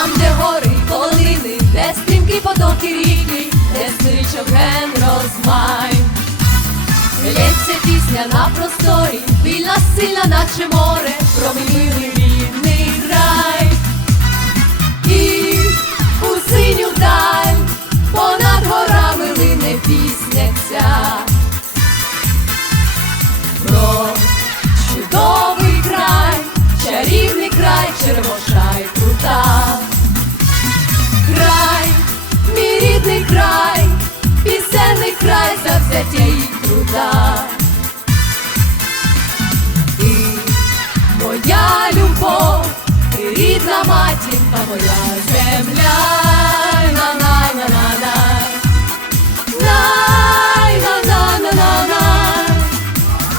Там, де гори й полонини, де стрімкі потоки ріки, де стрічок ген розмай. Лється пісня на просторі, вільна сильна, наче море, про мій милий рідний край. І у синю даль понад горами лине пісня завзяття і труда. Ти моя любов, ти рідна матінка, моя земля. На-на-на-на-на. Най-на-на-на-на-на.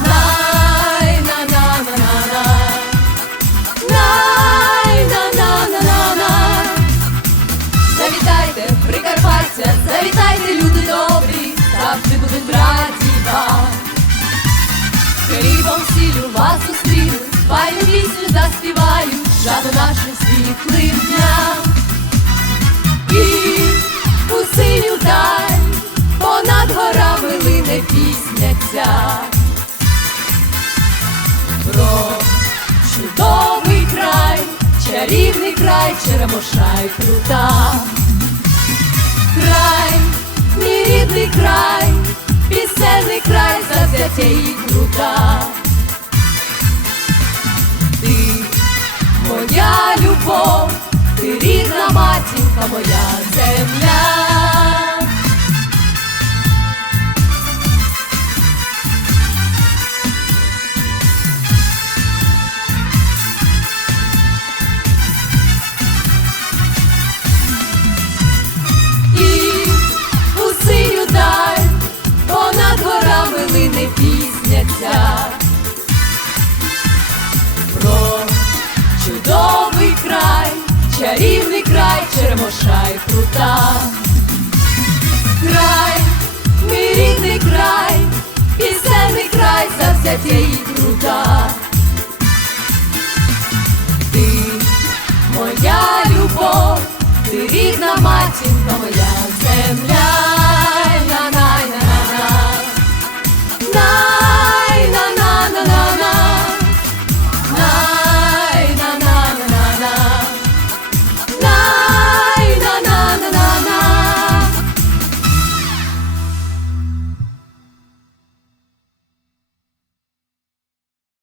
Най-на-на-на-на-на. Най-на-на-на-на-на. Завітайте, Прикарпаття, завітайте, люди добрі, завжди будуть раді вам. Хлібом сілю вас зустріну, файну пісню заспіваю, жаду нашим світлим дням. І у синю даль понад горами лине пісня ця. Про чудовий край, чарівний край, черемоша й крута. Край, рідний край, пісенний край, завзяття і крута. Ти моя любов, ти рідна матінка, моя земля. Чарівний край, черемоша й крута. Край, мій рідний край, пісенний край, завзяття і труда. Ти моя любов, ти рідна матінка моя